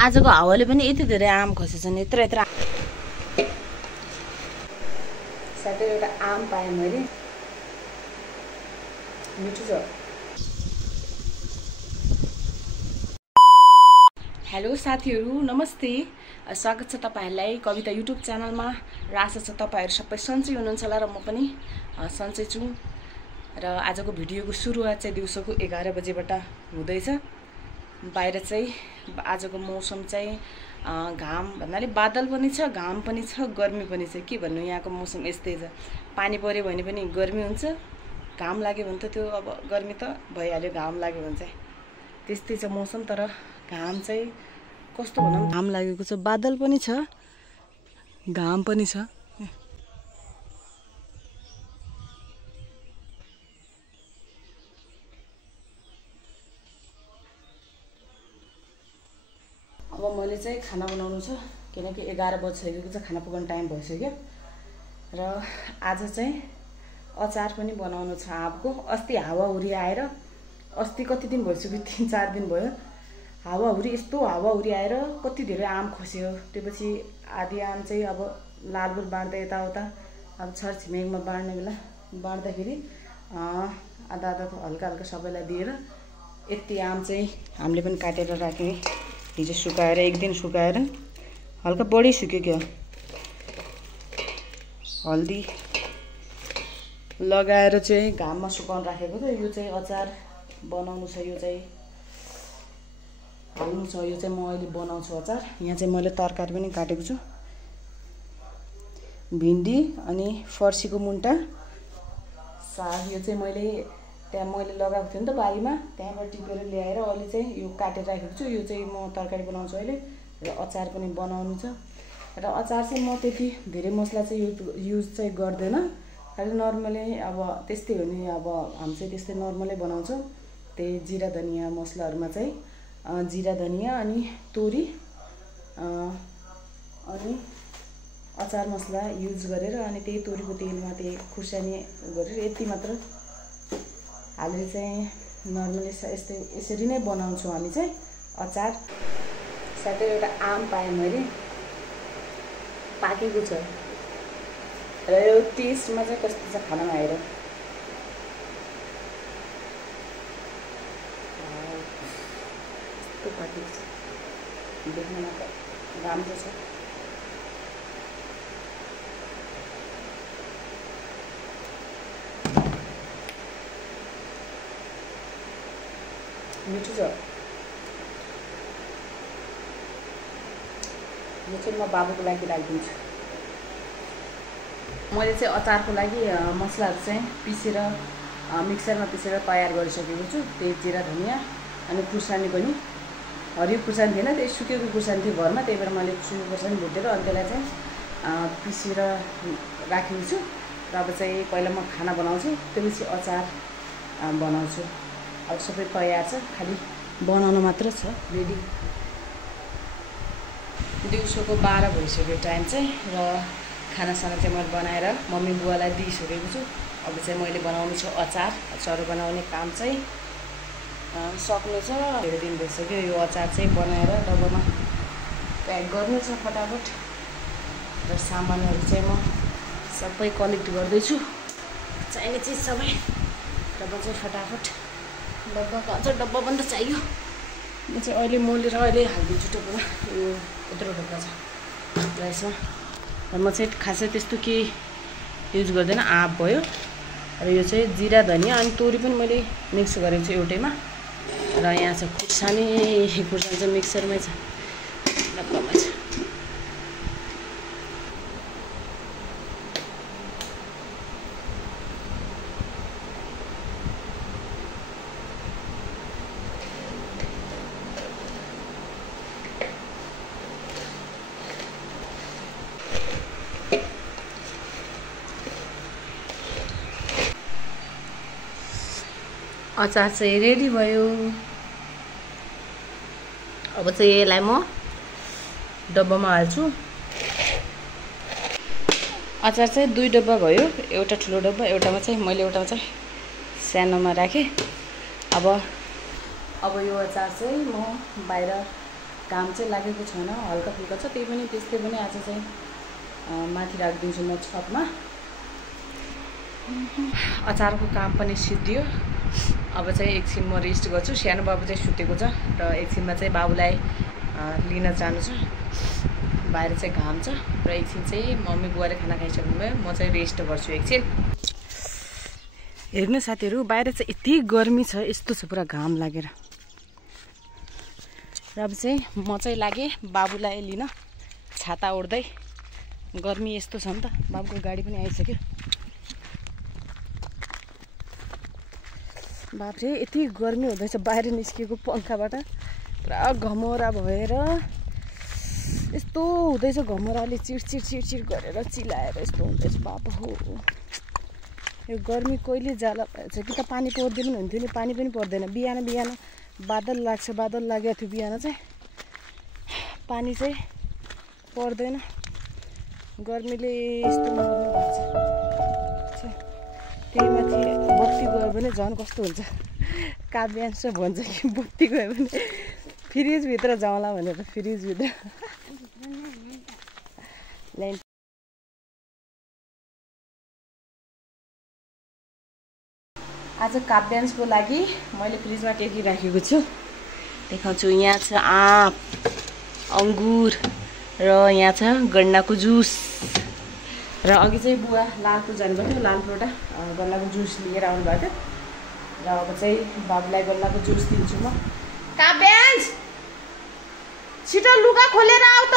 आजको हावाले पनि यति धेरै आम खसेछन्, यत्रो यत्रो। साथै एउटा आम पाएँ मैले, मिठो छ। हेलो साथीहरू, नमस्ते। स्वागत छ तपाईहरुलाई कविता युट्युब च्यानलमा। र आशा छ तपाईहरु सबै सन्चै हुनुहुन्छ होला र म पनि सन्चै छु। र आजको भिडियोको सुरुवात चाहिँ दिउँसोको 11 बजेबाट हुँदैछ। बाहिर चाहिँ आजको मौसम चाहिँ घाम भन्नाले बादल पनि छ, घाम पनि छ, गर्मी पनि छ। के भन्नु, यहाँको मौसम यस्तै छ। पानी पर्यो भने पनि गर्मी हुन्छ, घाम लाग्यो भने त त्यो अब गर्मी त भइहाल्यो, घाम लाग्यो भने चाहिँ त्यस्तै छ मौसम। तर घाम चाहिँ कस्तो भनौँ, घाम लागेको छ, बादल पनि छ, घाम पनि छ। अब मैले चाहिँ खाना बनाउनु छ, किनकि 11 बजिसकेको छ, खाना पकाउने टाइम भइसक्यो। र आज चाहिँ अचार पनि बनाउनु छ आँपको। अस्ति हावाहुरी आएर, अस्ति कति दिन भइसक्यो, 3-4 दिन भयो, हावाहुरी यस्तो हावाहुरी आएर कति धेरै आम खस्यो। त्यसपछि आधी आम चाहिँ अब लालबुल बाँड्दै यताउता अब छरछिमेकमा बाँड्ने बेला बाँड्दाखेरि आधा आधा हल्का हल्का सबैलाई दिएर यति आम चाहिँ हामीले पनि काटेर राख्यौँ। हिजो सुकाएर, एक दिन सुकाएर हल्का बढी सुक्यो क्या, हल्दी लगाएर चाहिँ घाममा सुकाउन राखेको थियो। यो चाहिँ अचार बनाउनु छ, यो चाहिँ हाल्नु छ, यो चाहिँ म अहिले बनाउँछु अचार। यहाँ चाहिँ मैले तरकारी पनि काटेको छु, भिन्डी अनि फर्सीको मुन्टा, साग। यो चाहिँ मैले त्यहाँ लगाएको थिएँ नि त बारीमा, त्यहाँबाट टिपेर ल्याएर अहिले चाहिँ यो काटेर राखेको छु। यो चाहिँ म तरकारी बनाउँछु अहिले, र अचार पनि बनाउनु छ। र अचार चाहिँ म त्यति धेरै मसला चाहिँ युज चाहिँ गर्दैन, खालि नर्मली अब त्यस्तै हो नि। अब हामी चाहिँ त्यस्तै नर्मलै बनाउँछौँ। त्यही जिरा धनिया मसलाहरूमा चाहिँ जिरा धनिया अनि तोरी अनि अचार मसला युज गरेर, अनि त्यही तोरीको तेलमा त्यही खुर्सानी गरेर यति मात्र हालेर चाहिँ नर्मली यसरी नै बनाउँछौँ हामी चाहिँ अचार। साथै एउटा आम पाएँ मैले, पाकेको छ, र यो टेस्टमा चाहिँ कस्तो छ खानामा आएर। यस्तो पाकेको छ, देख्नमा त राम्रो छ। मिठो छ। यो चाहिँ म बाबुको लागि राखिदिन्छु। मैले चाहिँ अचारको लागि मसलाहरू चाहिँ पिसेर मिक्सरमा पिसेर तयार गरिसकेको छु। त्यही जिरा धनिया अनि खुर्सानी पनि, हरियो खुर्सानी थिएन, त्यही सुकेको खुर्सानी थियो घरमा, त्यही भएर मैले सुकेको खुर्सानी भुटेर अनि त्यसलाई चाहिँ पिसेर राखेको छु। र अब चाहिँ पहिला म खाना बनाउँछु, त्यसपछि अचार बनाउँछु। अब सबै तयार छ, खालि बनाउनु मात्र छ, रेडी। दिउँसोको 12 भइसक्यो टाइम चाहिँ, र खानासाना चाहिँ मैले बनाएर मम्मी बुवालाई दिइसकेको छु। अब चाहिँ मैले बनाउनु छ अचार। अचार बनाउने काम चाहिँ सक्नु छ। धेरै दिन भइसक्यो यो अचार चाहिँ बनाएर डब्बामा प्याक गर्नु छ फटाफट। र सामानहरू चाहिँ म सबै कलेक्ट गर्दैछु, चाहिने चिज सबै। डब्बा चाहिँ फटाफट, डब्बाको अझ डब्बा पनि त चाहियो। म चाहिँ अहिले मोलेर अहिले हालिदिन्छु डब्बामा। यो यत्रो डब्बा छ र यसमा। र म चाहिँ खासै त्यस्तो केही युज गर्दैन, आँप भयो, र यो चाहिँ जिरा धनिया अनि तोरी पनि मैले मिक्स गरेको छु एउटैमा। र यहाँ छ खुर्सानी चाहिँ मिक्सरमै छ, डब्बामा छ। अचार चाहिँ रेडी भयो। अब चाहिँ यसलाई म डब्बामा हाल्छु। अचार चाहिँ 2 डब्बा भयो, एउटा ठुलो डब्बा, एउटामा चाहिँ मैले एउटामा चाहिँ सानोमा राखेँ। अब यो अचार चाहिँ म बाहिर काम चाहिँ लागेको छैन, हल्का फुल्का छ। त्यस्तै पनि आज चाहिँ माथि राखिदिन्छु म छतमा। अचारको काम पनि सिद्धियो। अब चाहिँ एकछिन म रेस्ट गर्छु। सानो बाबु चाहिँ सुतेको छ र एकछिनमा चाहिँ बाबुलाई लिन जानु छ। बाहिर चाहिँ घाम छ र एकछिन चाहिँ मम्मी बुवाले खाना खाइसक्नुभयो, म चाहिँ रेस्ट गर्छु एकछिन। हेर्नु साथीहरू, बाहिर चाहिँ यति गर्मी छ, यस्तो छ पुरा घाम लागेर। र अब चाहिँ म चाहिँ लागेँ बाबुलाई लिन छाता ओढ्दै। गर्मी यस्तो छ नि त, बाबुको गाडी पनि आइसक्यो। बाफ्रे यति गर्मी हुँदैछ, बाहिर निस्किएको पङ्खाबाट पुरा घमौरा भएर यस्तो हुँदैछ। घमौराले चिडचिड गरेर चिलाएर यस्तो हुँदैछ। बाबा हो, यो गर्मी कहिले जाला भएछ कि त पानी पर्दैन हुन्थ्यो नि, पानी पनि पर्दैन। बिहान बादल लाग्छ, बादल लागेको थियो बिहान चाहिँ, पानी चाहिँ पर्दैन। गर्मीले यस्तो मर्नु भएको छ। त्यही माथि बत्ती गयो भने झन् कस्तो हुन्छ। काव्यांश भन्छ कि बत्ती गयो भने फ्रिजभित्र जाउँला भनेर, फ्रिजभित्र ल्यान्ड। आज काव्यांशको लागि मैले फ्रिजमा के राखेको छु देखाउँछु। यहाँ छ आँप, अङ्गुर र यहाँ छ गन्नाको जुस। र अघि चाहिँ बुवा लालपुर जानुभएको थियो, लालपुरबाट गन्नाको जुस लिएर आउनुभएको थियो। र अब चाहिँ बाबुलाई गन्नाको जुस दिन्छु म। काव्यांश छिटो लुगा खोलेर आऊ त,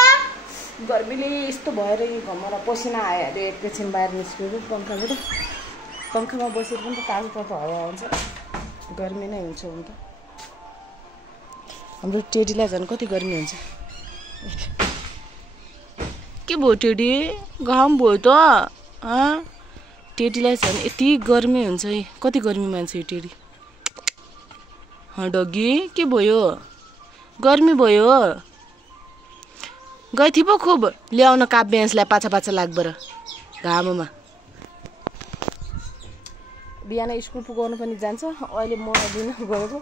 गर्मीले यस्तो भएर घमरा पसिना आयो अरे। एकैछिन बाहिर निस्केको पङ्खाबाट, पङ्खामा बसेर पनि त तातो तातो हावा आउँछ, गर्मी नै हुन्छ हुन त। हाम्रो टेडीलाई झन् कति गर्मी हुन्छ। के भयो टेडी, घाम भयो त? टेडीलाई झन् यति गर्मी हुन्छ। कति गर्मी मान्छ यो टेडी। डगी के भयो, गर्मी भयो? गइ थिए पो खुब ल्याउन काव्यांशलाई पाछा लाग्बर घाममा। बिहान स्कुल पुगाउनु पनि जान्छ, अहिले म लिन गएको,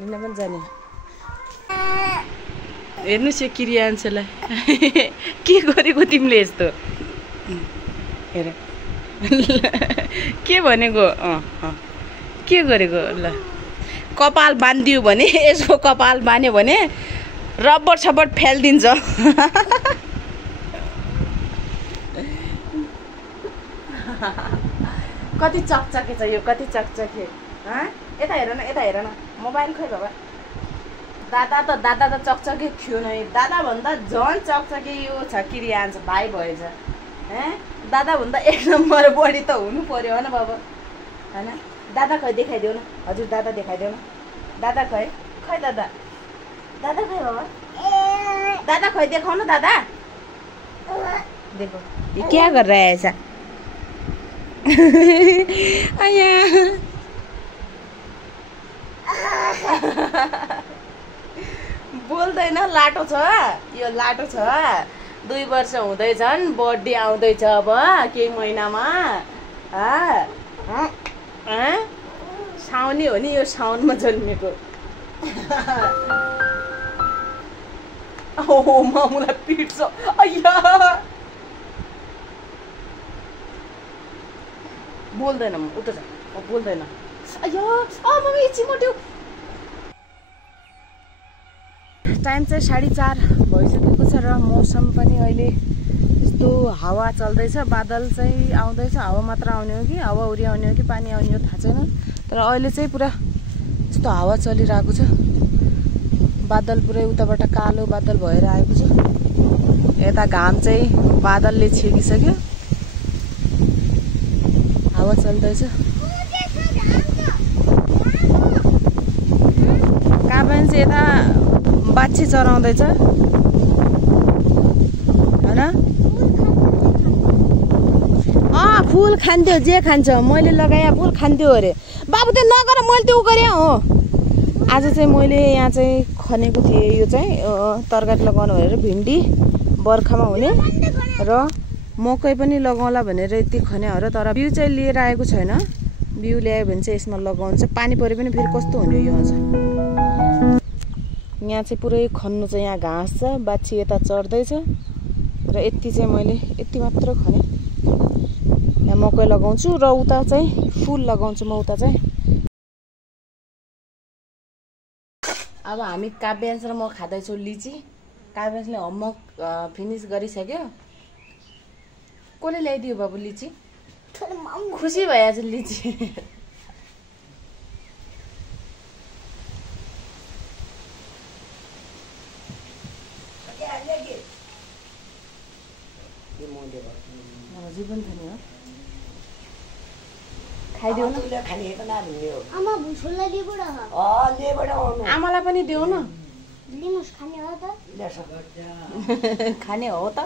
लिन पनि जाने। हेर्नुहोस् यो किरियान्सलाई के गरेको तिमीले यस्तो, हेर के भनेको। के गरेको ल, कपाल बाँधिदियो भने, यसको कपाल बान्यो भने रबर छबर फालिदिन्छ। कति चकचके छ यो, कति चकचके। यता हेर न, यता हेर न, मोबाइल खोइ बाबा। दादा त चकचके थियो नै, दादा भन्दा झन् चकचके यो छ किरियान्छ। भाइ भएछ, दादा भन्दा एक नम्बर बढी त हुनु पर्यो होइन बाबा, होइन? दादा खै देखाइदेऊ न, हजुर दादा देखाइदेऊ न। दादा खै दादा, दादा खै बाबा, दादा खै देखाउनु दादा। देखो ये क्या कर रहा है ऐसा। बोल्दैन, लाटो छ यो, लाटो छ। 2 वर्ष हुँदैछन्, बर्थडे आउँदैछ अब केही महिनामा। साउनी हो नि यो, साउनमा जन्मेको। ओ मामुलाई पिट्छ, अय्या बोल्दैन। म उता जा, बोल्दैन। अय्या मम्मी चिमोट्यो। टाइम चाहिँ 4:30 भइसकेको छ र मौसम पनि अहिले यस्तो हावा चल्दैछ। बादल चाहिँ आउँदैछ, हावा मात्र आउने हो कि हावाहुरी आउने हो कि पानी आउने हो थाहा छैन। तर अहिले चाहिँ पुरा यस्तो हावा चलिरहेको छ। बादल पुरै उताबाट कालो बादल भएर आएको छ। यता घाम चाहिँ बादलले छेकिसक्यो, हावा चल्दैछ। काब्यान्स यता बाछी चराउँदैछ होइन। फुल खान्थ्यो, जे खान्छ मैले लगाए फुल खान्थ्यो अरे। बाबु त्यो नगर, मैले त्यो गरे हो। आज चाहिँ मैले यहाँ चाहिँ खनेको थिएँ, यो चाहिँ तरकारी लगाउनु भनेर, भिन्डी बर्खामा हुने र मकै पनि लगाउला भनेर यति खने हो र। तर बिउ चाहिँ लिएर आएको छैन, बिउ ल्यायो भने चाहिँ यसमा लगाउँछ। पानी परे पनि फेरि कस्तो हुने यो अझ। यहाँ चाहिँ पुरै खन्नु चाहिँ यहाँ घाँस छ, बाछी यता चढ्दैछ र यति चाहिँ मैले यति मात्र खने। यहाँ मकै लगाउँछु र उता चाहिँ फुल लगाउँछु म उता चाहिँ। अब हामी काव्यांश र म खाँदैछौँ लिची। काव्यांशले होमवर्क फिनिस गरिसक्यो। कसले ल्याइदियो बाबु लिची? खुसी भइहाल्छ लिची। हजुर पनि खाने हो, खाइदेऊ न। आमालाई पनि देऊ न। खाने हो त।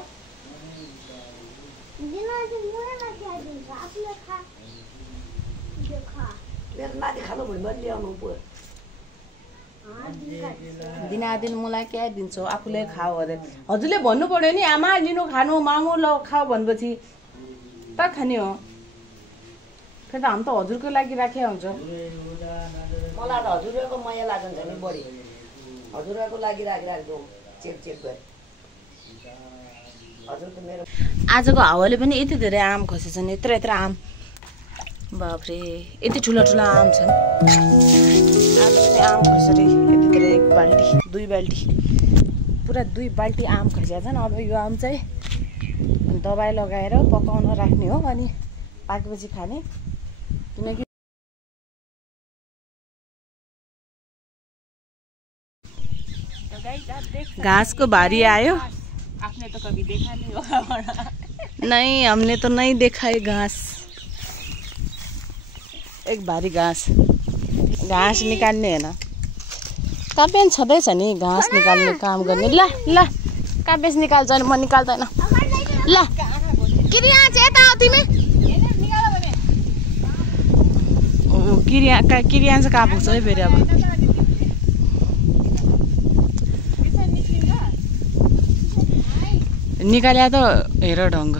दिनादिन मलाई क्या दिन्छौ, आफूले खाऊ अरे। हजुरले भन्नु पर्यो नि आमा लिनु खानु मामु ल खाऊ भनेपछि त खाने हो। फेरि त हामी त हजुरको लागि राखे हुन्छ। मलाई त हजुरको माया लाग्छ नि बढी। हजुरको लागि राखिराख्छु चेक गरे। हजुरको मेरो आजको हावाले पनि यति धेरै आम खसेछन्, यत्रो यत्रो आम। बाफ्रे यति ठुला ठुला आम छन्। आज पनि आम खसेर यति धेरै 1 बाल्टी 2 बाल्टी पुरा 2 बाल्टी आम खसेका छन्। अब यो आम चाहिँ दबाई लगाएर पकाउन राख्ने हो अनि पाकेपछि खाने। किनकि घाँसको भारी आयो। आपने तो कभी देखा नहीं होगा। नहीं हमने तो नहीं देखा है घास। एक भारी घाँस निकाल्ने हैन। काव्यांश छँदैछ नि घाँस निकाल्ने काम गर्ने। ल ल काव्यांश निकाल्छ नि, म निकाल्दैन। ल किरिया चाहिँ यता आऊ तिमी। किरिया चाहिँ कहाँ पुग्छ है फेरि। अब निकाल्या त हेर ढङ्ग।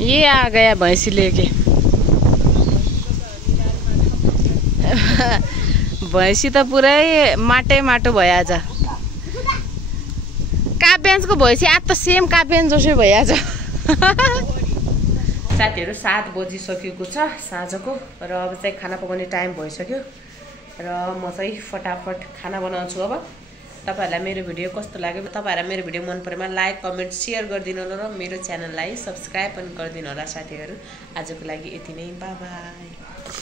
ये आ गया भैंसी लेके। भैंसी त पुरै माटै माटो भइहाल्छ। काव्यांशको भैंसी आज त सेम काव्यांश जसै भइहाल्छ। साथीहरू 7 बजिसकेको छ साँझको र अब चाहिँ खाना पकाउने टाइम भइसक्यो र म चाहिँ फटाफट खाना बनाउँछु। अब तपाईहरुलाई मेरो भिडियो कस्तो लाग्यो, तपाईहरुलाई मेरो भिडियो मन परेमा लाइक कमेन्ट शेयर गरिदिनु होला र मेरो च्यानललाई सब्स्क्राइब पनि गरिदिनु होला साथीहरू। आजको लागि यति नै, बाइ बाइ।